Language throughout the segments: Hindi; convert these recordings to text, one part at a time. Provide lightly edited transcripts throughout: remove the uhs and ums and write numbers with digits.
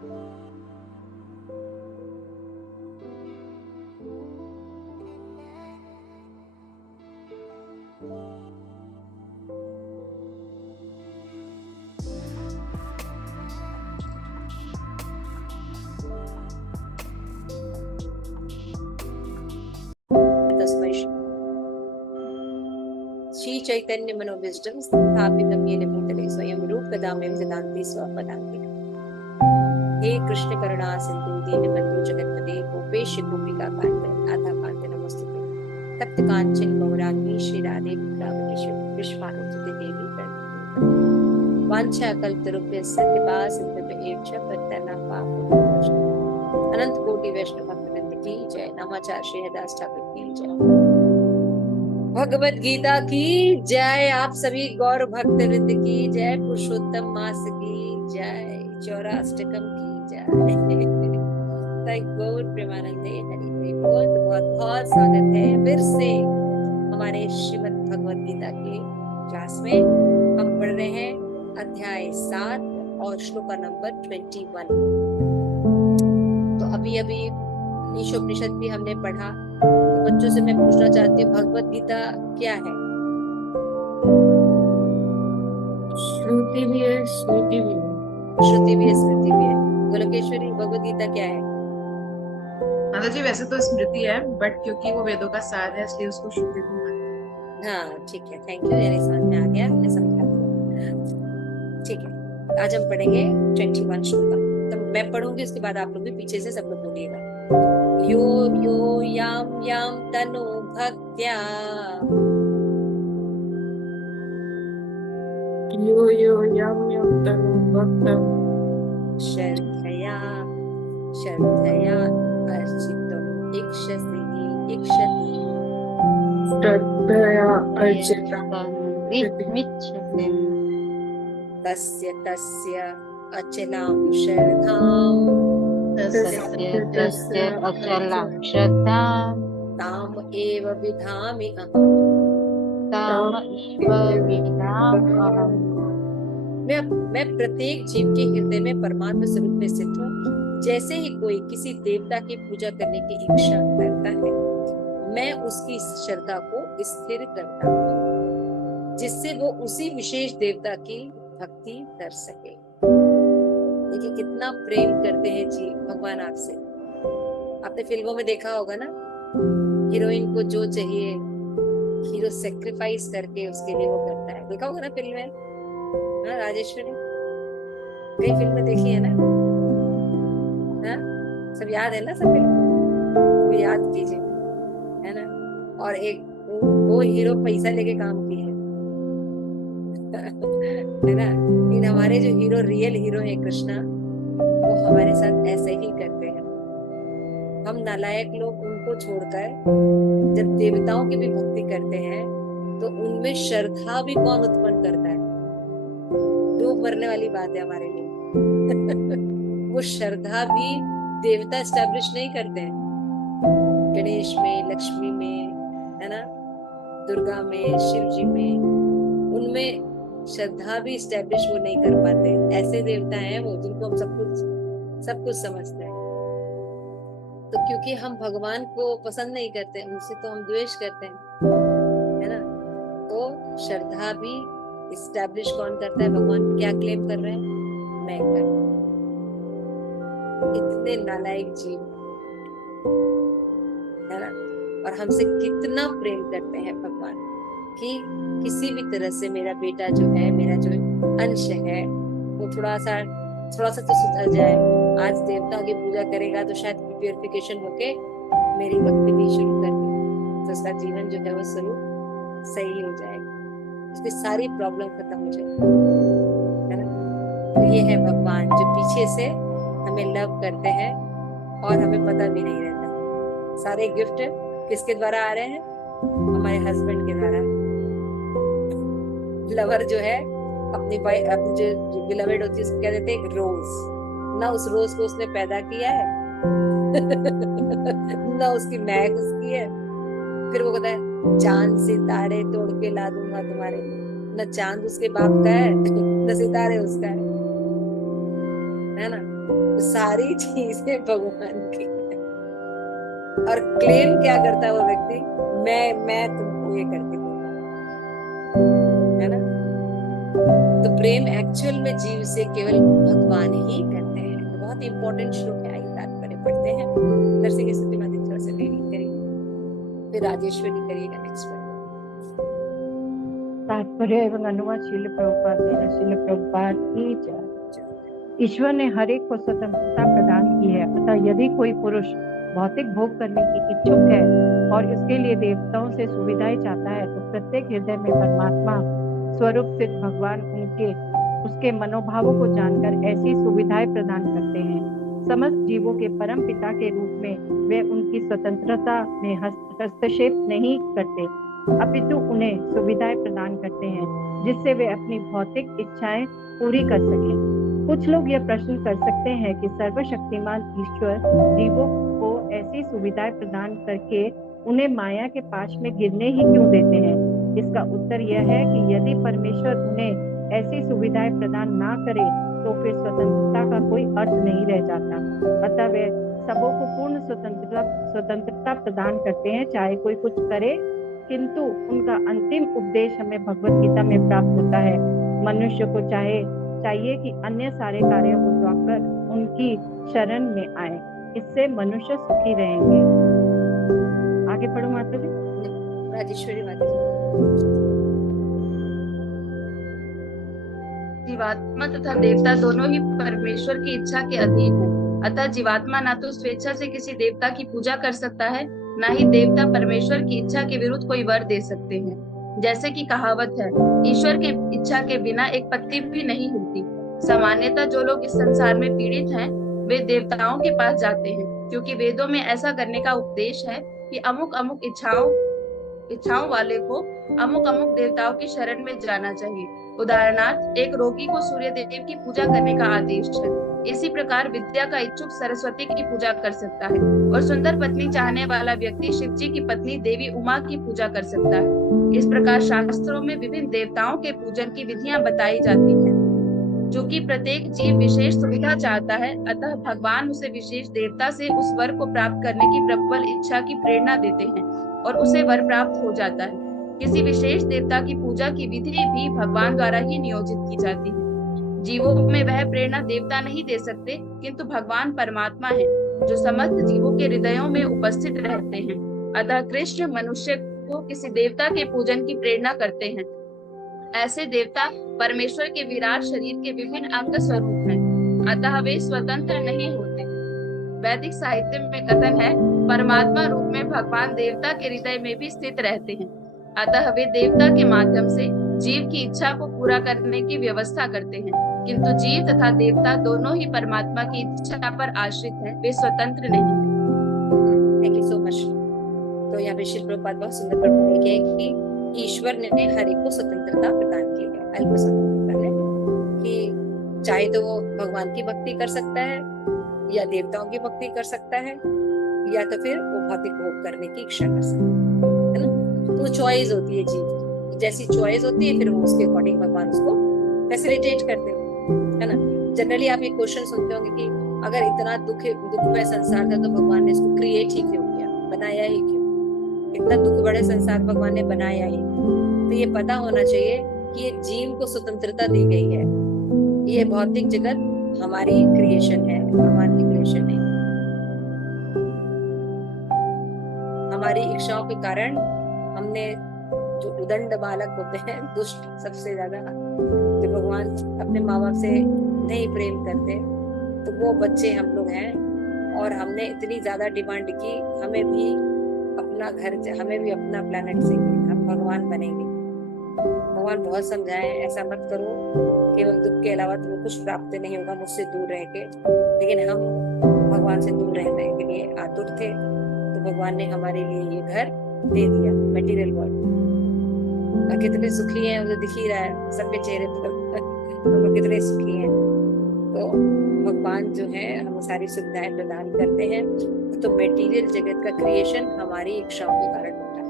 श्री चैतन्य मनोविष्टम स्थापितम येन भूतले स्वयं रूपकदामयं ददान्ति स्वपदान्ति। हे कृष्ण करुणा सिंधु दीनबंधु जगत्पते गोपेश गोपिका कांत राधा कांत नमस्तुते। तप्त कांचन गौरांगी श्री राधे वृंदावनेश्वरी विश्वानुसुते देवी प्रणमामि। वांछा कल्पतरुभ्यश्च कृपा सिन्धुभ्यश्च पतितानां पावनेभ्यो अनंत कोटि वैष्णव भक्तवृंद की जय। नमाचार श्री हरिदास ठाकुर की जय। भगवत गीता की जय। आप सभी गौर भक्त वृंद की जय। पुरुषोत्तम मास की जय। चौराष्टकम की जय। गौर प्रेमानंदे हरि हरि बोल। बहुत बहुत स्वागत है फिर से हमारे श्रीमद् भगवत गीता के क्लास में। हम पढ़ रहे हैं अध्याय 7 और श्लोका नंबर 21। तो अभी ईशोपनिषद भी हमने पढ़ा। तो बच्चों से मैं पूछना चाहती हूँ, भगवत गीता क्या है? श्रुति भी है, स्मृति भी है। श्रुति भी है, स्मृति भी है। गोलोकेश्वरी, भगवत गीता क्या है? माता जी वैसे तो स्मृति है, बट क्योंकि वो वेदों का सार है इसलिए उसको श्रुति भी मानते हैं। हाँ ठीक है, थैंक यू। मेरी समझ में आ गया, मैंने समझा दिया। ठीक है, आज हम पढ़ेंगे 21 श्लोका। तो मैं पढ़ूंगी, उसके बाद आप लोग भी पीछे से सब लोग बोलिएगा। यो यो याम याम तनु भक्त्या यो यो याम याम तनु भक्तं श्रद्धया श्रद्धया अर्चितुम् इच्छसि इच्छति श्रद्धया अर्चितं तस्य तस्य अचलां श्रद्धाम् तस्य अचलां श्रद्धां ताम एव विधामि अहम्। ताम एव विद्याम् अहम्। मैं प्रत्येक जीव के हृदय में परमात्मा स्वरूप में स्थित हूँ। जैसे ही कोई किसी देवता की पूजा करने की इच्छा करता है, मैं उसकी श्रद्धा को स्थिर करता हूँ, जिससे वो उसी विशेष देवता की भक्ति कर सके। देखिए कितना प्रेम करते हैं जी भगवान आपसे। आपने फिल्मों में देखा होगा ना, हीरोइन को जो चाहिए हीरो सेक्रीफाइस करके उसके लिए वो करता है। देखा होगा ना फिल्म में? हाँ राजेश्वरी, कई फिल्में देखी है ना? हाँ सब याद है ना? सब फिल्म वो याद कीजिए, है ना? और एक वो हीरो पैसा लेके काम किए है ना? इन हमारे जो हीरो, रियल हीरो है कृष्णा, वो हमारे साथ ऐसे ही करते हैं। हम नालायक लोग उनको छोड़कर जब देवताओं की भी भक्ति करते हैं तो उनमें श्रद्धा भी कौन उत्पन्न करता है? डूब मरने वाली बात है हमारे लिए। वो श्रद्धा भी देवता एस्टैब्लिश नहीं करते हैं। गणेश में, लक्ष्मी में, है ना, दुर्गा में, शिव जी में, उनमें श्रद्धा भी स्टैब्लिश वो नहीं कर पाते। ऐसे देवता हैं वो जिनको हम सब कुछ समझते हैं। तो क्योंकि हम भगवान को पसंद नहीं करते, उनसे तो हम द्वेष करते हैं, है ना? तो श्रद्धा भी स्टैब्लिश कौन करता है? भगवान क्या क्लेम कर रहे हैं? मैं कर। इतने नालायक जीव, है ना? और हमसे कितना प्रेम करते हैं भगवान कि किसी भी तरह से मेरा बेटा जो है, मेरा जो अंश है, वो थोड़ा सा तो सुधर जाए। आज देवताओं की पूजा करेगा तो शायद प्यूरिफिकेशन होके मेरी भक्ति भी शुरू कर दी, तो उसका जीवन जो है वो स्वरूप सही हो जाएगा, उसकी सारी प्रॉब्लम खत्म हो जाएगी, है ना? तो ये है भगवान जो पीछे से हमें लव करते हैं और हमें पता भी नहीं रहता। सारे गिफ्ट किसके द्वारा आ रहे हैं? हमारे हस्बैंड के द्वारा। लवर जो है अपनी जो बिलवेड होती है उसको क्या देते हैं? एक रोज। ना उस रोज को उसने पैदा किया है ना उसकी महक उसकी है। फिर वो कहता है चांद सितारे तोड़ के ला दूंगा तुम्हारे लिए। न चांद उसके बाप का है न सितारे उसका है ना? सारी चीजें भगवान की है। और क्लेम क्या करता है वो व्यक्ति, मैं तुमको ये करके दूंगा, है ना। तो प्रेम एक्चुअल में जीव से केवल भगवान ही करते हैं। तो बहुत इंपॉर्टेंट श्लोक है, आइए तात्पर्य पढ़ते हैं। नरसिंह स्तुति माता थोड़ा सा रीडिंग करिए, फिर राजेश्वरी करिएगा नेक्स्ट में। तात्पर्य एवं अनुवाद श्रील प्रभुपाद श्रील प्रभुपाद की जय। ईश्वर ने हर एक को स्वतंत्रता प्रदान की है, अतः यदि कोई पुरुष भौतिक भोग करने की इच्छुक है और इसके लिए देवताओं से सुविधाएं चाहता है, तो प्रत्येक हृदय में परमात्मा स्वरूप स्थित भगवान उसके मनोभावों को जानकर ऐसी सुविधाएं प्रदान करते हैं। समस्त जीवों के परम पिता के रूप में वे उनकी स्वतंत्रता में हस्तक्षेप नहीं करते, अपितु उन्हें सुविधाएं प्रदान करते हैं जिससे वे अपनी भौतिक इच्छाएं पूरी कर सकें। कुछ लोग यह प्रश्न कर सकते हैं कि सर्वशक्तिमान ईश्वर जीवों को ऐसी सुविधाएं प्रदान करके उन्हें माया के पाश में गिरने ही क्यों देते हैं। इसका उत्तर यह है कि यदि परमेश्वर उन्हें ऐसी सुविधाएं प्रदान ना करे तो फिर स्वतंत्रता का कोई अर्थ नहीं रह जाता। अतः वे सबों को पूर्ण स्वतंत्रता प्रदान करते हैं, चाहे कोई कुछ करे, किंतु उनका अंतिम उपदेश हमें भगवत गीता में प्राप्त होता है। मनुष्य को चाहिए कि अन्य सारे कार्यों को त्याग कर उनकी शरण में आए, इससे मनुष्य सुखी रहेंगे। आगे पढ़ो माता जी। राजेश्वरी माता जी। जीवात्मा तथा देवता दोनों ही परमेश्वर की इच्छा के अधीन है। अतः जीवात्मा ना तो स्वेच्छा से किसी देवता की पूजा कर सकता है, ना ही देवता परमेश्वर की इच्छा के विरुद्ध कोई वर दे सकते हैं। जैसे कि कहावत है, ईश्वर के इच्छा के बिना एक पत्ती भी नहीं हिलती। सामान्यतः जो लोग इस संसार में पीड़ित हैं, वे देवताओं के पास जाते हैं, क्योंकि वेदों में ऐसा करने का उपदेश है कि अमुक अमुक इच्छाओं वाले को अमुक अमुक देवताओं की शरण में जाना चाहिए। उदाहरणार्थ, एक रोगी को सूर्य देव की पूजा करने का आदेश है। इसी प्रकार विद्या का इच्छुक सरस्वती की पूजा कर सकता है, और सुंदर पत्नी चाहने वाला व्यक्ति शिव जी की पत्नी देवी उमा की पूजा कर सकता है। इस प्रकार शास्त्रों में विभिन्न देवताओं के पूजन की विधियां बताई जाती हैं। चूंकि प्रत्येक जीव विशेष सुविधा चाहता है, अतः भगवान उसे विशेष देवता से उस वर को प्राप्त करने की प्रबल इच्छा की प्रेरणा देते हैं और उसे वर प्राप्त हो जाता है। किसी विशेष देवता की पूजा की विधि भी भगवान द्वारा ही नियोजित की जाती है। जीवों में वह प्रेरणा देवता नहीं दे सकते, किंतु भगवान परमात्मा है जो समस्त जीवों के हृदयों में उपस्थित रहते हैं। अतः कृष्ण मनुष्य को किसी देवता के पूजन की प्रेरणा करते हैं। ऐसे देवता परमेश्वर के विराट शरीर के विभिन्न अंग स्वरूप हैं, अतः वे स्वतंत्र नहीं होते। वैदिक साहित्य में कथन है, परमात्मा रूप में भगवान देवता के हृदय में भी स्थित रहते हैं, अतः वे देवता के माध्यम से जीव की इच्छा को पूरा करने की व्यवस्था करते हैं। किंतु जीव तथा देवता दोनों ही परमात्मा की इच्छा पर आश्रित हैं, वे स्वतंत्र नहीं हैं। Thank you so much. तो यहाँ पे श्रील प्रभुपाद बहुत सुंदर करके लिखे हैं कि ईश्वर ने हर एक को स्वतंत्रता प्रदान की है। अल्प स्वतंत्रता है कि चाहे तो वो भगवान की भक्ति कर सकता है, या देवताओं की भक्ति कर सकता है, या तो फिर वो भौतिक भोग करने की इच्छा कर सकता है ना। तो चॉइस होती है जीव की, जैसी चॉइस होती है फिर वो उसके अकॉर्डिंग भगवान उसको फैसिलिटेट करते हैं, है ना। जनरली आप एक क्वेश्चन सुनते होंगे कि अगर इतना दुखमय संसार था तो भगवान ने इसको क्रिएट ही क्यों किया, बनाया ही क्यों, इतना दुख बड़े संसार भगवान ने बनाया ही। तो ये पता होना चाहिए कि ये जीव को स्वतंत्रता दी गई है। ये भौतिक जगत हमारी क्रिएशन है, भगवान की क्रिएशन नहीं। हमारी इच्छाओं के कारण हमने, जो उदंड बालक होते हैं, दुष्ट सबसे ज्यादा, जो भगवान अपने माँ बाप से नहीं प्रेम करते, तो वो बच्चे हम लोग हैं। और हमने इतनी ज्यादा डिमांड की, हमें भी अपना घर, हमें भी अपना प्लेनेट चाहिए, हम भगवान बनेंगे। भगवान बहुत समझाए, ऐसा मत करो, केवल दुख के अलावा तुम्हें कुछ प्राप्त नहीं होगा मुझसे दूर रह के। लेकिन हम भगवान से दूर रहने के लिए आतुर थे, तो भगवान ने हमारे लिए ये घर दे दिया, मटेरियल वर्ल्ड। कितने सुखी हैं, वो दिख ही रहा है सबके चेहरे पर, हम लोग कितने सुखी हैं। तो भगवान जो है हमें सारी सुविधाएं प्रदान करते हैं। तो मटेरियल जगत का क्रिएशन हमारी इच्छाओं के कारण होता है,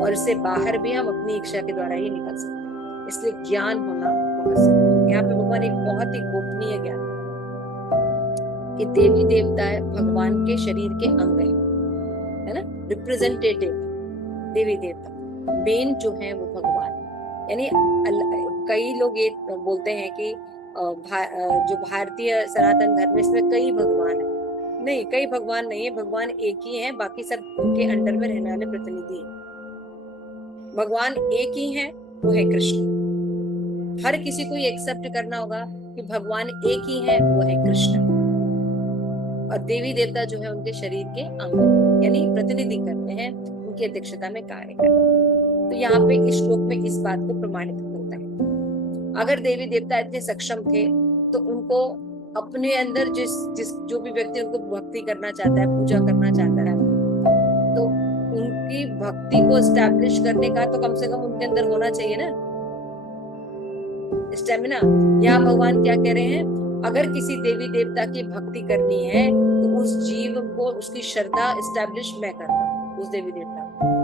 और इससे बाहर भी हम अपनी इच्छा के द्वारा ही निकल सकते हैं। इसलिए ज्ञान होना बहुत जरूरी है। यहाँ पे भगवान एक बहुत ही गोपनीय ज्ञान कि देवी देवता भगवान के शरीर के अंग है ना, रिप्रेजेंटेटिव देवी देवता। मेन जो है वो भगवान, यानी कई लोग ये बोलते हैं कि जो भारतीय सनातन धर्म में इसमें कई भगवान है। नहीं, कई भगवान नहीं है, भगवान एक ही है, बाकी सब उनके अंडर में रहने वाले प्रतिनिधि हैं। भगवान एक ही है, वो है कृष्ण। हर किसी को ये एक्सेप्ट करना होगा कि भगवान एक ही है, वो है कृष्ण। और देवी देवता जो है उनके शरीर के अंग यानी प्रतिनिधि करते हैं, उनकी अध्यक्षता में कार्य करते हैं। तो यहाँ पे इस श्लोक में इस बात को प्रमाणित करता है। अगर देवी देवता इतने सक्षम थे तो उनको अपने अंदर जो भी व्यक्ति उनको भक्ति करना चाहता है, पूजा करना चाहता है, तो उनकी भक्ति को एस्टैब्लिश करने का तो कम से कम उनके अंदर होना चाहिए ना स्टेमिना। यहाँ भगवान क्या कह रहे हैं, अगर किसी देवी देवता की भक्ति करनी है तो उस जीव को उसकी श्रद्धा एस्टैब्लिश मैं करता हूँ उस देवी देवता को।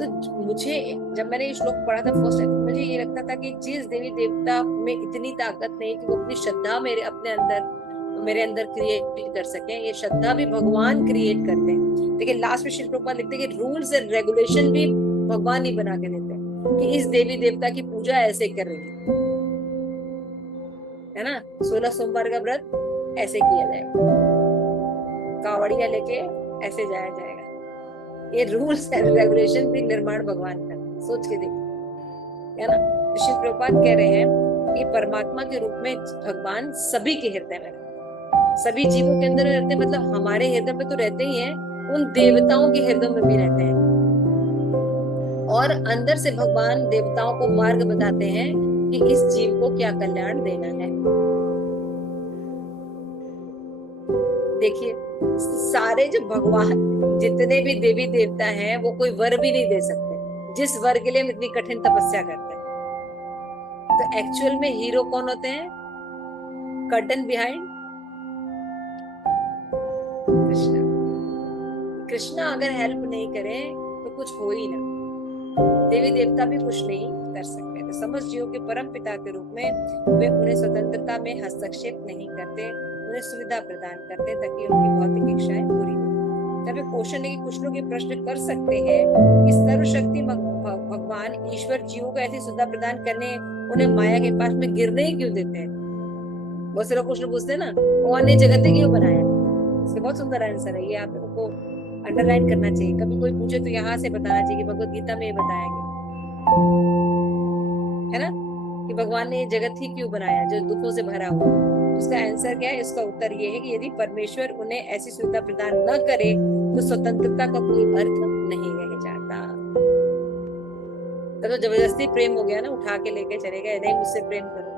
तो मुझे जब मैंने ये श्लोक पढ़ा था फर्स्ट टाइम, मुझे ये लगता था कि जिस देवी देवता में इतनी ताकत नहीं कि वो अपनी श्रद्धा मेरे अंदर क्रिएट कर सके, ये श्रद्धा भी भगवान क्रिएट करते हैं। देखिए लास्ट में श्री प्रभुपाद लिखते हैं कि रूल्स एंड रेगुलेशन भी भगवान ही बना के देते हैं कि इस देवी देवता की पूजा ऐसे कर रही है ना, 16 सोमवार का व्रत ऐसे किया जाएगा, कावड़िया लेके ऐसे जाया जाएगा। ये रूल्स एंड रेगुलेशन भी निर्माण भगवान का, सोच के देखिए, है ना। श्री प्रभुपाद कह रहे हैं कि परमात्मा के रूप में भगवान सभी के हृदय में रहते, सभी जीवों के अंदर रहते, मतलब हमारे हृदय में तो रहते ही हैं, उन देवताओं के हृदय में भी रहते हैं। और अंदर से भगवान देवताओं को मार्ग बताते हैं कि इस जीव को क्या कल्याण देना है। देखिए सारे जो भगवान जितने भी देवी देवता हैं वो कोई वर भी नहीं दे सकते जिस वर के लिए हम इतनी कठिन तपस्या करते हैं। तो एक्चुअल में हीरो कौन होते हैं, कर्टन बिहाइंड कृष्णा। कृष्णा अगर हेल्प नहीं करे तो कुछ हो ही ना, देवी देवता भी कुछ नहीं कर सकते। तो समझियो कि परम पिता के रूप में वे उन्हें स्वतंत्रता में हस्तक्षेप नहीं करते, उन्हें सुविधा प्रदान करते ताकि उनकी भौतिक इच्छाएं पूरी हो। जब एक क्वेश्चन है कि कुछ लोग ये प्रश्न कर सकते हैं कि सर्वशक्ति भगवान ईश्वर जीवों को ऐसी सुविधा प्रदान करने उन्हें माया के पास में गिरने ही क्यों देते हैं। बहुत से लोग क्वेश्चन पूछते हैं ना, भगवान ने जगत क्यों बनाया, इसके बहुत सुंदर आंसर है, ये आप लोगों को अंडरलाइन करना चाहिए। कभी कोई पूछे तो यहाँ से बताना चाहिए कि भगवत गीता में ये बताया गया है ना कि भगवान ने ये जगत ही क्यों बनाया जो दुखों से भरा हुआ। उसका आंसर क्या है, इसका उत्तर ये है कि यदि परमेश्वर उन्हें ऐसी सुविधा प्रदान न करे तो स्वतंत्रता का कोई अर्थ नहीं रह जाता। तो जबरदस्ती प्रेम हो गया ना, उठा के लेके चले गए, नहीं मुझसे प्रेम करो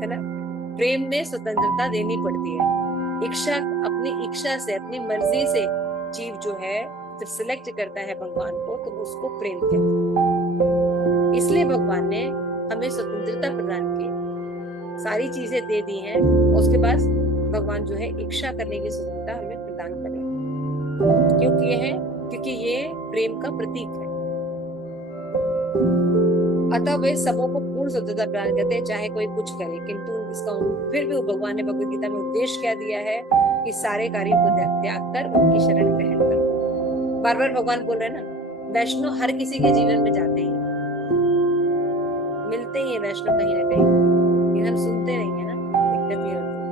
है ना। प्रेम में स्वतंत्रता देनी पड़ती है। इच्छा, अपनी इच्छा से अपनी मर्जी से जीव जो है जब सिलेक्ट करता है भगवान को तो उसको प्रेम कहते हैं। इसलिए भगवान ने हमें स्वतंत्रता प्रदान की, सारी चीजें दे दी हैं, उसके बाद भगवान जो है इच्छा करने की स्वतंत्रता हमें प्रदान करें। क्योंकि ये प्रेम का प्रतीक है। अतः वे सबों को पूर्ण स्वतंत्रता प्रदान करते हैं चाहे कोई कुछ करे, किंतु इसका फिर भी भगवान ने भगवत गीता में उद्देश्य क्या दिया है कि सारे कार्यों को त्याग कर उनकी शरण ग्रहण करो। बार बार भगवान बोल रहे हैं ना, वैष्णव हर किसी के जीवन में जाते हैं, मिलते ही है वैष्णव कहीं ना कहीं, लेकिन हम सुनते नहीं है ना, दिक्कत ये होती है।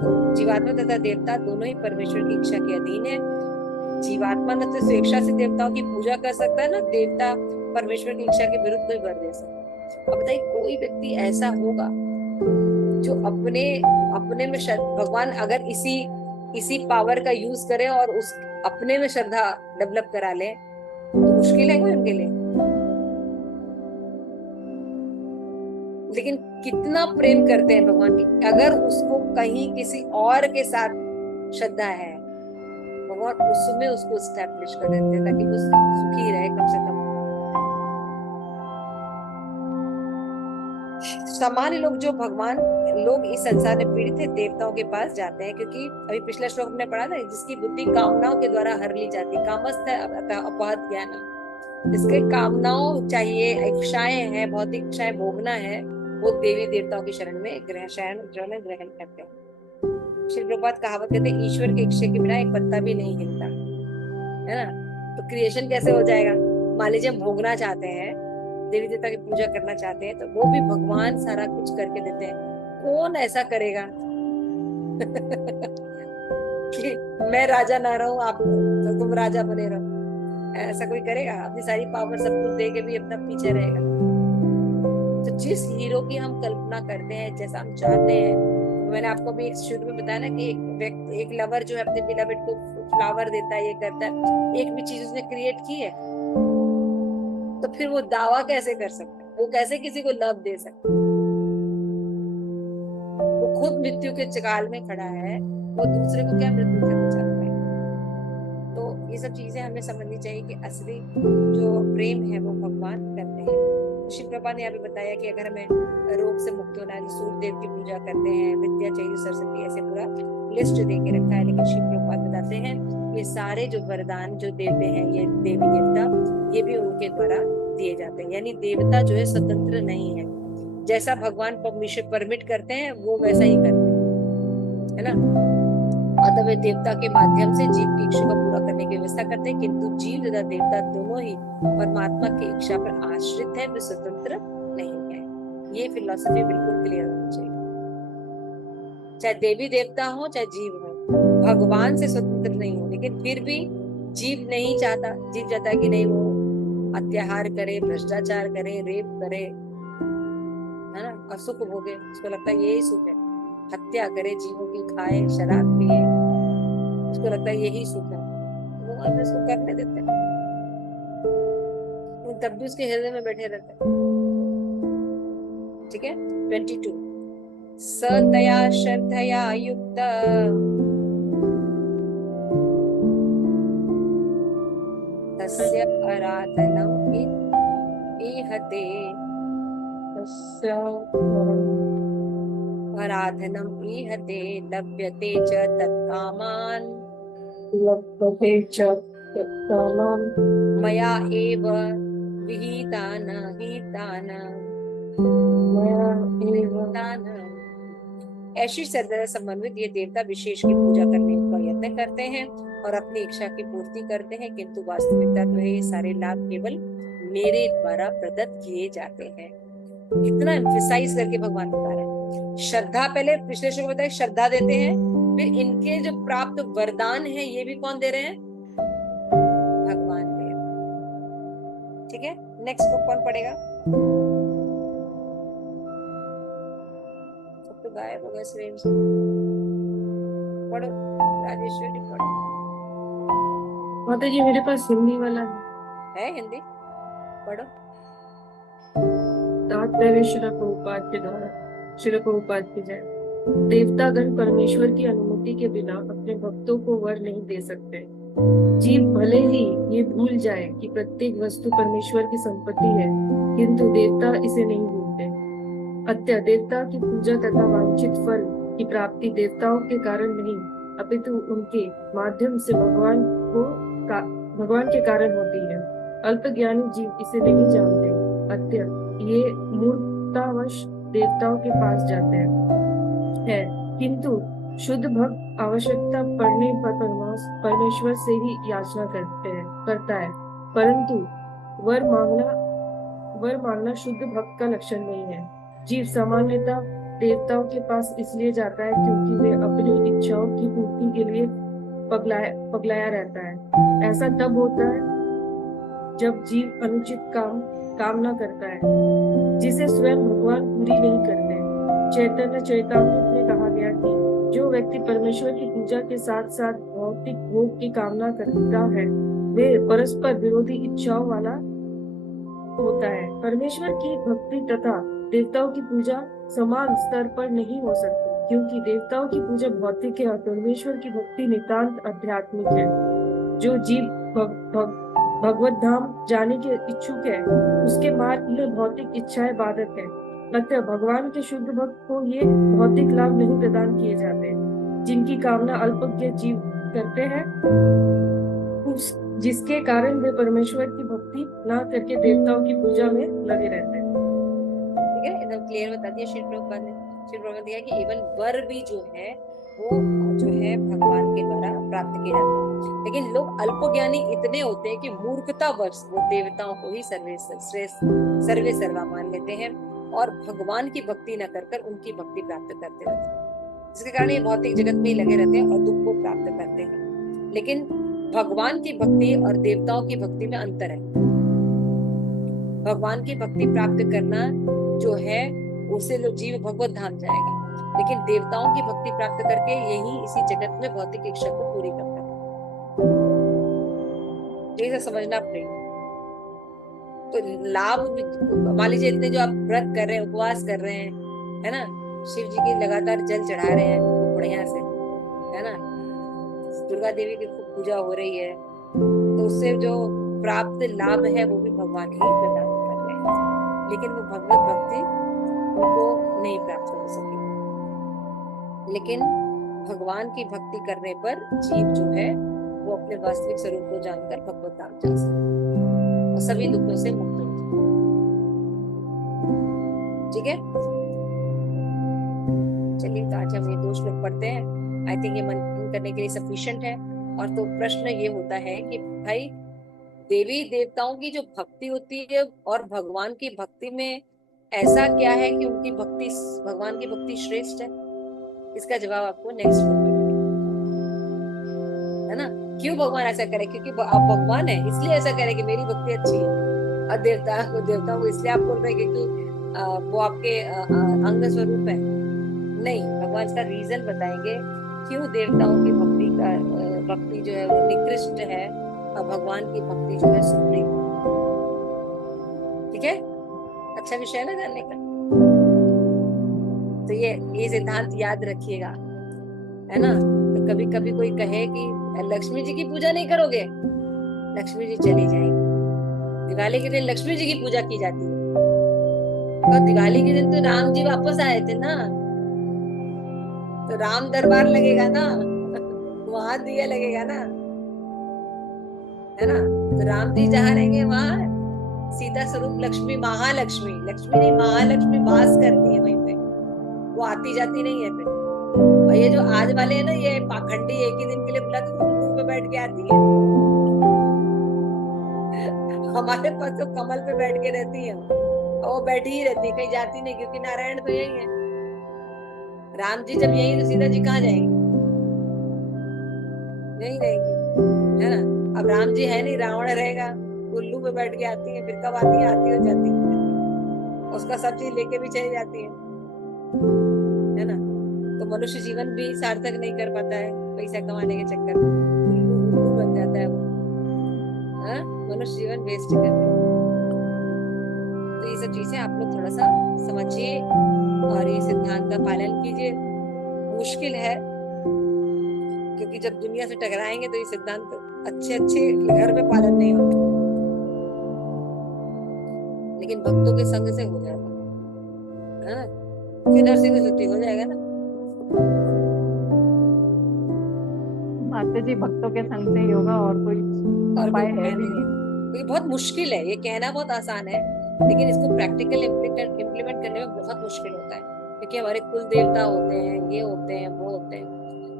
तो जीवात्मा तथा देवता दोनों ही परमेश्वर की इच्छा के अधीन है। जीवात्मा न तो स्वेच्छा से देवताओं की पूजा कर सकता है, ना देवता परमेश्वर की इच्छा के विरुद्ध कोई वर दे सकता है। अब बताइए कोई व्यक्ति ऐसा होगा जो अपने में भगवान अगर इसी पावर का यूज करे और उस अपने में श्रद्धा डेवलप करा ले तो मुश्किल है कोई उनके लिए। लेकिन कितना प्रेम करते हैं भगवान की, अगर उसको कहीं किसी और के साथ श्रद्धा है भगवान उसमें उसको एस्टैब्लिश कर देते हैं ताकि वो सुखी रहे कम से कम। सामान्य लोग इस संसार में पीड़ित है देवताओं के पास जाते हैं, क्योंकि अभी पिछला श्लोक हमने पढ़ा था जिसकी बुद्धि कामनाओं के द्वारा हर ली जाती, कामस्थ अपहत ज्ञान, इसके कामनाओं चाहिए, इच्छाएं हैं, भौतिक इच्छाएं भोगना है, वो देवी देवताओं की शरण में ग्रहण करते हैं। श्री प्रभुपाद कहावत कहते हैं, ईश्वर के इच्छा के बिना एक पत्ता भी नहीं हिलता, है ना। तो क्रिएशन कैसे हो जाएगा? मान लीजिए हम भोगना चाहते हैं, देवी देवता की पूजा करना चाहते हैं, तो वो भी भगवान सारा कुछ करके देते हैं। कौन ऐसा करेगा कि मैं राजा ना रहूं, आप तो तुम राजा बने रहो? ऐसा कोई करेगा? अपनी सारी पावर सब कुछ दे के भी अपना पीछे रहेगा? तो जिस हीरो की हम कल्पना करते हैं, जैसा हम चाहते हैं, तो मैंने आपको भी शुरू में बताया ना कि एक लवर जो है अपने बिलवेड को फ्लावर देता है, ये करता है, एक भी चीज उसने क्रिएट की है, तो फिर वो दावा कैसे कर सकता है? वो कैसे किसी को लव दे सकता है? वो खुद मृत्यु के चकाल में खड़ा है, वो दूसरे को क्या मृत्यु से बचा पाए? तो ये सब चीजें हमें समझनी चाहिए कि असली जो प्रेम है वो भगवान करते हैं। श्री प्रभा ने अभी बताया कि अगर हमें रोग से मुक्त होना है, सूर्य देव की पूजा करते हैं, विद्या चाहिए, सरस्वती, ऐसे पूरा लिस्ट दे के रखा है। लेकिन श्री प्रभा बताते हैं ये सारे जो वरदान जो देते हैं ये देवी देवता, ये भी उनके द्वारा दिए जाते हैं। यानी देवता जो है स्वतंत्र नहीं है, जैसा भगवान परमिशन परमिट करते हैं वो वैसा ही करते हैं, है ना। अतः वे देवता के माध्यम से जीव की इच्छा को पूरा करने की व्यवस्था करते हैं, किंतु जीव तथा देवता दोनों ही परमात्मा की इच्छा पर आश्रित है, वे स्वतंत्र नहीं है। ये फिलॉसफी बिल्कुल क्लियर होनी चाहिए। चाहे देवी देवता हो चाहे जीव हो, भगवान से स्वतंत्र नहीं हो। लेकिन फिर भी जीव नहीं चाहता, जीव चाहता है कि नहीं वो अत्याचार करे, भ्रष्टाचार करे, रेप करे, है ना, और सुख भोगे, उसको लगता है यही सुख है। हत्या करे, जीवों की खाए, शराब पिए, उसको लगता है यही सुख है। वो हमें उसको करने देते हैं, तब भी उसके हृदय में बैठे रहते हैं। ठीक है। 22 सतया श्रद्धया युक्त तस्य आराधनम् इहते आराधनम् इहते लभ्यते च तत्कामान् मया एव विहितान ऐसी श्रद्धा समन्वित ये देवता विशेष की पूजा करने का यत्न करते हैं और अपनी इच्छा की पूर्ति करते हैं, किंतु वास्तविकता तो ये सारे लाभ केवल मेरे द्वारा प्रदत्त किए जाते हैं। कितना एम्फसाइज करके भगवान बता रहे हैं। श्रद्धा, पहले पिछले श्लोक में बताया श्रद्धा देते हैं, फिर इनके जो प्राप्त वरदान है ये भी कौन दे रहे हैं? भगवान दे रहे हैं। ठीक है। नेक्स्ट बुक कौन पढ़ेगा? सब तो गायब हो गए स्क्रीन से। पढ़ो राजेश्वरी, पढ़ो। माता जी मेरे पास हिंदी वाला है हिंदी, पढ़ो। तात्पर्य श्रील प्रभुपाद के द्वारा। श्रील प्रभुपाद की जय। देवतागण परमेश्वर की अनुमति के बिना अपने भक्तों को वर नहीं दे सकते। जीव भले ही ये भूल जाए कि प्रत्येक वस्तु परमेश्वर की संपत्ति है, किंतु देवता इसे नहीं भूलते। अतः देवता की पूजा तथा वांछित फल की प्राप्ति देवताओं के कारण नहीं, अपितु उनके माध्यम से भगवान के कारण होती है। अल्पज्ञानी जीव इसे नहीं जानते, अतः ये मूर्खतावश देवताओं के पास जाते हैं। किंतु शुद्ध भक्त आवश्यकता पड़ने पर परमेश्वर से ही याचना करता है, परंतु वर मांगना शुद्ध भक्त का लक्षण नहीं है। जीव सामान्यतः देवताओं के पास इसलिए जाता है क्योंकि वे अपनी इच्छाओं की पूर्ति के लिए पगलाया रहता है। ऐसा तब होता है जब जीव अनुचित कामना करता है, जिसे स्वयं भगवान पूरी नहीं करते। चैतन्य चैतामृत में कहा गया कि जो व्यक्ति परमेश्वर की पूजा के साथ साथ भौतिक भोग की कामना करता है, वे परस्पर विरोधी इच्छाओं वाला होता है। परमेश्वर की भक्ति तथा देवताओं की पूजा समान स्तर पर नहीं हो सकती, क्योंकि देवताओं की पूजा भौतिक है और परमेश्वर की भक्ति नितांत आध्यात्मिक है। जो जीव भगवत धाम जाने के इच्छुक है, उसके मार्ग में भौतिक इच्छाएं बाधक है। अतः भगवान के शुद्ध भक्त को ये भौतिक लाभ नहीं प्रदान किए जाते, जिनकी कामना अल्पज्ञ जीव करते हैं, जिसके कारण वे परमेश्वर की भक्ति न करके देवताओं की पूजा में लगे रहते हैं। ठीक है। एकदम क्लियर बता दिया श्री प्रभुपाद ने। श्री प्रभुपाद ने दिया कि इवन वर भी जो है वो जो है भगवान के द्वारा प्राप्त किए जाते हैं। लेकिन लोग अल्पज्ञानी इतने होते हैं कि मूर्खतावश वो देवताओं को ही सर्वे सर्वा मान लेते हैं और भगवान की भक्ति न कर कर उनकी भक्ति प्राप्त करते रहते हैं, जिसके कारण ये भौतिक जगत में ही लगे रहते हैं और दुख को प्राप्त करते हैं। लेकिन भगवान की भक्ति और देवताओं की भक्ति में अंतर है। भगवान की भक्ति प्राप्त करना जो है उससे जीव भगवत धाम जाएगा, लेकिन देवताओं की भक्ति प्राप्त करके यही इसी जगत में भौतिक इच्छा को पूरी करता है। जैसे समझना पड़ेगा। तो लाभ मान लीजिए इतने जो आप व्रत कर रहे हैं, उपवास कर रहे हैं, है ना, शिव जी की लगातार जल चढ़ा रहे हैं खूब बढ़िया से, है ना, दुर्गा देवी की खूब पूजा हो रही है, तो उससे जो प्राप्त लाभ है वो भी भगवान ही प्रदान कर रहे हैं, लेकिन वो भगवत भक्ति उनको नहीं प्राप्त हो सकेगी। लेकिन भगवान की भक्ति करने पर जीव जो है वो अपने वास्तविक स्वरूप को जानकर भगवत धाम जा सकता है और सभी दुखों से मुक्त हो सकता है। ठीक है, चलिए तो आज हम ये 2 श्लोक पढ़ते हैं। आई थिंक ये मनन करने के लिए सफिशिएंट है। और तो प्रश्न ये होता है कि भाई देवी देवताओं की जो भक्ति होती है और भगवान की भक्ति में ऐसा क्या है कि उनकी भक्ति, भगवान की भक्ति श्रेष्ठ है? इसका जवाब आपको नेक्स्ट श्लोक में है ना। क्यों भगवान ऐसा करे? क्योंकि आप भगवान है इसलिए ऐसा करे कि मेरी भक्ति अच्छी है, और देवता को इसलिए आप बोल रहे हैं कि वो आपके अंग स्वरूप है? नहीं, भगवान इसका रीजन बताएंगे क्यों देवताओं की भक्ति जो है वो निकृष्ट है और भगवान की भक्ति जो है सुप्रीम। ठीक है, अच्छा विषय है ना जानने का। तो ये सिद्धांत याद रखिएगा, है ना। तो कभी कभी कोई कहे कि लक्ष्मी जी की पूजा नहीं करोगे, लक्ष्मी जी चली जाएगी। दिवाली के दिन लक्ष्मी जी की पूजा की जाती है, तो दिवाली के दिन तो राम जी वापस आए थे ना, तो राम दरबार लगेगा ना, वहां दिया लगेगा ना, है ना। तो राम जी जहाँ रहेंगे वहां सीता स्वरूप लक्ष्मी, महालक्ष्मी, लक्ष्मी नहीं महालक्ष्मी वास करती है वहीं पे, वो आती जाती नहीं है फिर। और ये जो आज वाले है ना, ये पाखंडी एक ही दिन के लिए बुला तो उल्लू पे बैठ के आती है। हमारे पास तो कमल पे बैठ के रहती है, और वो बैठी ही रहती है, कहीं जाती नहीं, क्योंकि नारायण तो यही है। राम जी जब यही तो सीता जी कहाँ जाएंगे? यही रहेंगी, है ना। अब राम जी है नहीं, रावण रहेगा, उल्लू पे बैठ के आती है, फिर कब आती है, आती हो जाती है, उसका सब चीज लेके भी चली जाती है ना। तो मनुष्य जीवन भी सार्थक नहीं कर पाता है पैसा कमाने के चक्कर में, उल्लू बन जाता है वो, मनुष्य जीवन वेस्ट कर रहे हैं। तो ये सब चीजें आप लोग थोड़ा सा समझिए और ये सिद्धांत का पालन कीजिए। मुश्किल है क्योंकि जब दुनिया से टकराएंगे तो ये सिद्धांत अच्छे घर में पालन नहीं होते, लेकिन भक्तों के संग से हो जाएगा, है ना। फिर नरसिंह स्तुति हो जाएगा ना। माता जी भक्तों के संग से ही होगा, और कोई उपाय है भी नहीं। ये बहुत मुश्किल है, ये कहना बहुत आसान है, लेकिन इसको प्रैक्टिकल इम्प्लीमेंट करने में बहुत मुश्किल होता है, क्योंकि हमारे कुल देवता होते हैं, ये होते हैं, वो होते हैं।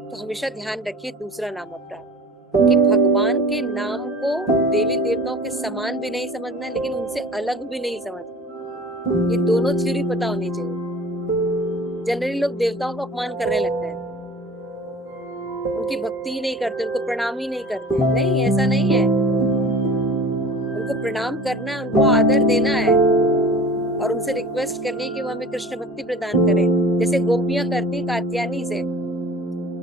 तो हमेशा ध्यान रखिए दूसरा नाम अपराध, कि भगवान के नाम को देवी देवताओं के समान भी नहीं समझना है, लेकिन उनसे अलग भी नहीं समझना। ये दोनों थ्योरी पता होनी चाहिए। जनरली लोग देवताओं का अपमान करने लगते हैं, उनकी भक्ति ही नहीं करते, उनको प्रणाम ही नहीं करते। नहीं, ऐसा नहीं है। उनको प्रणाम करना, उनको आदर देना है और उनसे रिक्वेस्ट करनी है कि वो हमें कृष्ण भक्ति प्रदान करें, जैसे गोपियां करती हैं कात्यायनी से,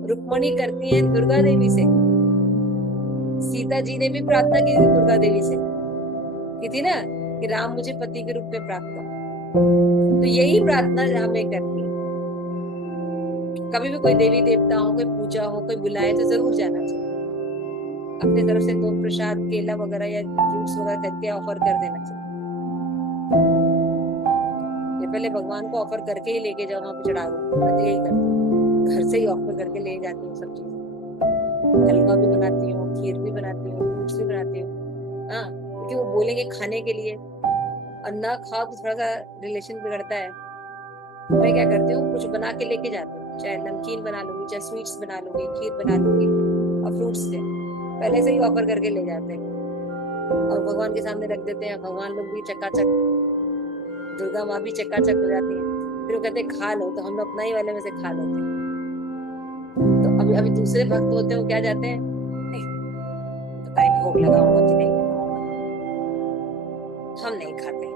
रुक्मणी करती हैं दुर्गा देवी से, सीता जी ने भी प्रार्थना की थी दुर्गा देवी से, की थी ना, कि राम मुझे पति के रूप में प्राप्त कर। तो यही प्रार्थना हमें करनी है। कभी भी कोई देवी देवता हो, कोई पूजा हो, कोई बुलाए तो जरूर जाना चाहिए। अपनी तरफ से 2 प्रसाद, केला वगैरह या फ्रूट्स वगैरह करके ऑफर कर देना चाहिए। ये पहले भगवान को ऑफर करके ही लेके जाओ, वहां पे चढ़ा दो। मैं तो यही करती हूँ, घर से ही ऑफर करके ले जाती हूँ सब चीजें। हलवा भी बनाती हूँ, खीर भी बनाती हूँ, फ्रूट्स भी बनाती हूँ, हाँ, क्योंकि वो बोलेंगे खाने के लिए, और ना खाओ तो थोड़ा सा रिलेशन बिगड़ता है, मैं क्या करती हूँ, कुछ बना के लेके जाती हूँ, चाहे नमकीन बना लूंगी, चाहे स्वीट्स बना लूंगी, खीर बना लूंगी, और फ्रूट्स से पहले से ही ऑफर करके ले जाते हैं और भगवान के सामने रख देते हैं। भगवान लोग भी चकाचक, दुर्गा माँ भी चकाचक हो जाती है। फिर वो कहते हैं खा लो, तो हम लोग अपना ही वाले में से खा लेते हैं। तो अभी अभी दूसरे भक्त होते हैं, वो क्या जाते हैं, पता नहीं भोग लगाऊंगा कि नहीं लगाऊंगा, हम नहीं खाते।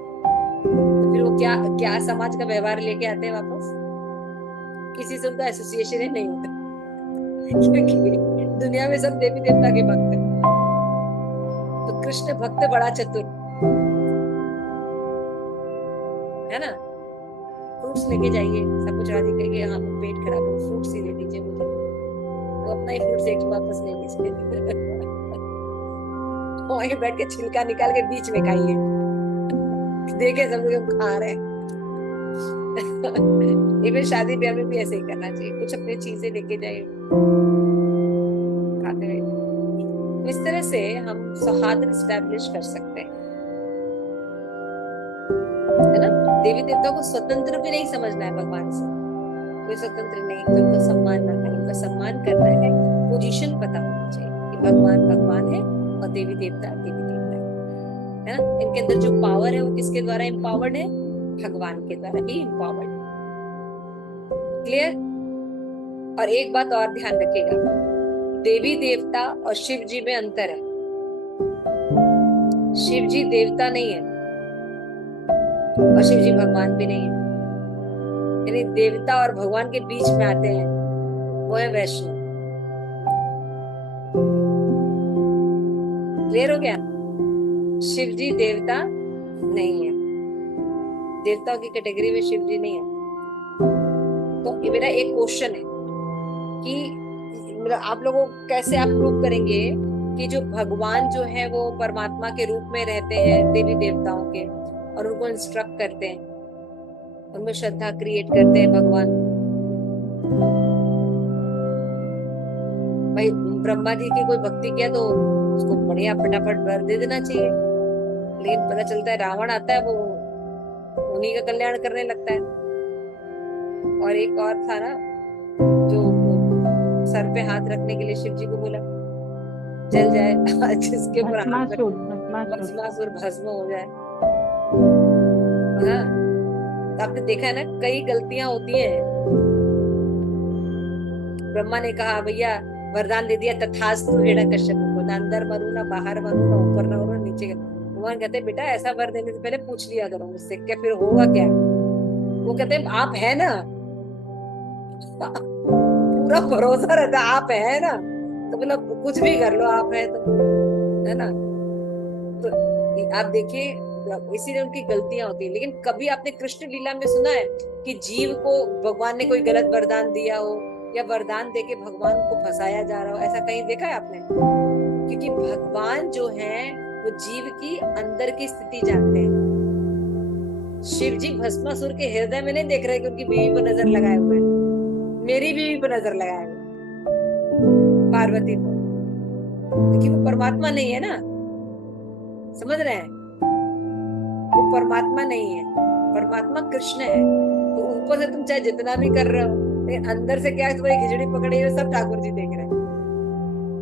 तो फिर वो क्या क्या समाज का व्यवहार लेके आते हैं वापस, किसी से उनका एसोसिएशन ही नहीं होता क्योंकि दुनिया में सब देवी देवता के भक्त हैं। तो कृष्ण भक्त बड़ा चतुर है ना। फ्रूट्स लेके जाइए, सब कुछ राजी करके, हाँ पेट खराब है, फ्रूट्स ही दे दीजिए मुझे, वो अपना ही फ्रूट्स एक वापस ले लीजिए वहीं बैठ के छिलका निकाल के बीच में खाइए, देखे सब लोग खा रहे हैं इवन शादी ब्याह में भी ऐसे ही करना चाहिए, कुछ अपनी चीजें लेके जाए, खाते रहे। इस तरह से हम सौहार्द स्टैब्लिश कर सकते हैं, है ना। देवी देवताओं को स्वतंत्र भी नहीं समझना है भगवान से, कोई स्वतंत्र नहीं, कोई उनका सम्मान ना करे, उनका सम्मान करना है, पोजीशन पता होना चाहिए कि भगवान भगवान है और देवी देवता देवी देवता है ना। इनके अंदर जो पावर है वो किसके द्वारा एम्पावर्ड है, भगवान के द्वारा ही एम्पावर्ड। क्लियर। और एक बात और ध्यान रखिएगा, देवी देवता और शिव जी में अंतर है। शिव जी देवता नहीं है और शिव जी भगवान भी नहीं है, यानी देवता और भगवान के बीच में आते हैं, वो है वैष्णव। क्लियर हो गया। शिव जी देवता नहीं है, देवताओं की कैटेगरी में शिव जी नहीं है। तो ये मेरा एक क्वेश्चन है कि आप लोगों को कैसे आप प्रूव करेंगे कि जो भगवान जो है वो परमात्मा के रूप में रहते हैं देवी देवताओं के, और उनको इंस्ट्रक्ट करते हैं, उनमें श्रद्धा क्रिएट करते हैं भगवान। भाई ब्रह्मा जी की कोई भक्ति किया तो उसको बढ़िया फटाफट वर दे देना चाहिए, लेकिन पता चलता है रावण आता है, वो उन्हीं का कल्याण करने लगता है। और एक और था ना, जो सर पे हाथ रखने के लिए शिव जी को बोला जल जाए जिसके ऊपर हाथ रख, भस्मासुर भस्म हो जाए। हाँ, तो आपने देखा है ना, कई गलतियां होती हैं। ब्रह्मा ने कहा भैया वरदान दे दिया, तथास्तु हिरण्यकश्यप को, ना अंदर मरू ना बाहर मरू ना ऊपर ना मरू नीचे। भगवान कहते बेटा ऐसा वर देने से पहले पूछ लिया करो मुझसे, क्या फिर होगा क्या। वो कहते आप है ना, पूरा भरोसा रहता है आप है ना, तो मतलब कुछ भी कर लो आप है तो, है ना। तो आप देखिए, इसीलिए उनकी गलतियां होती है। लेकिन कभी आपने कृष्ण लीला में सुना है कि जीव को भगवान ने कोई गलत वरदान दिया हो, या वरदान देके भगवान को फंसाया जा रहा हो, ऐसा कहीं देखा है आपने। क्योंकि भगवान जो है वो जीव की अंदर की स्थिति जानते हैं। शिव जी भस्मासुर के हृदय में नहीं देख रहे कि उनकी बीवी पर नजर लगाए हुए हैं, मेरी बीवी पर नजर लगाए हुए पार्वती पर, क्योंकि वो परमात्मा नहीं है ना, समझ रहे हैं। वो परमात्मा नहीं है, परमात्मा कृष्ण है। तो ऊपर से तुम चाहे जितना भी कर रहे हो, लेकिन अंदर से क्या तुम्हारी खिचड़ी पकड़ी है, सब ठाकुर जी देख रहे हैं।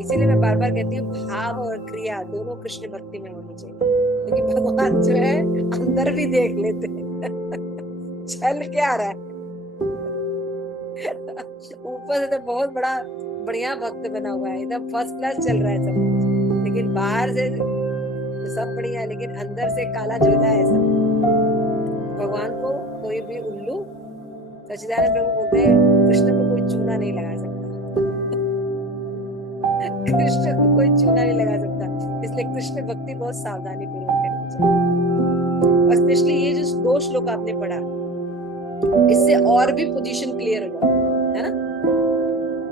इसीलिए मैं बार बार कहती हूँ भाव और क्रिया दोनों कृष्ण भक्ति में होनी चाहिए, क्योंकि भगवान जो है अंदर भी देख लेते हैं चल क्या रहा है ऊपर से तो बहुत बड़ा बढ़िया भक्त बना हुआ है, एकदम फर्स्ट क्लास चल रहा है सब, लेकिन बाहर से सब बढ़िया, लेकिन अंदर से काला झोला है सब। भगवान को कोई भी उल्लू, सच्चिदानंद प्रभु बोलते हैं कृष्ण को कोई चूना नहीं लगा सकता कृष्ण को कोई चूना नहीं लगा सकता। इसलिए कृष्ण भक्ति बहुत सावधानी पूर्वक करनी चाहिए। और स्पेशली ये जो 2 श्लोक आपने पढ़ा, इससे और भी पोजीशन क्लियर हो जाए, है ना,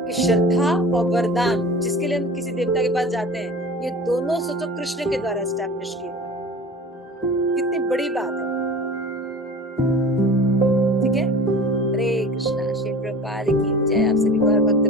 कि श्रद्धा और वरदान जिसके लिए हम किसी देवता के पास जाते हैं, ये दोनों सोचो कृष्ण के द्वारा एस्टैब्लिश किए, कितनी बड़ी बात है। ठीक है, हरे कृष्णा। श्री प्रभुपाद की जय। आप सभी को भक्त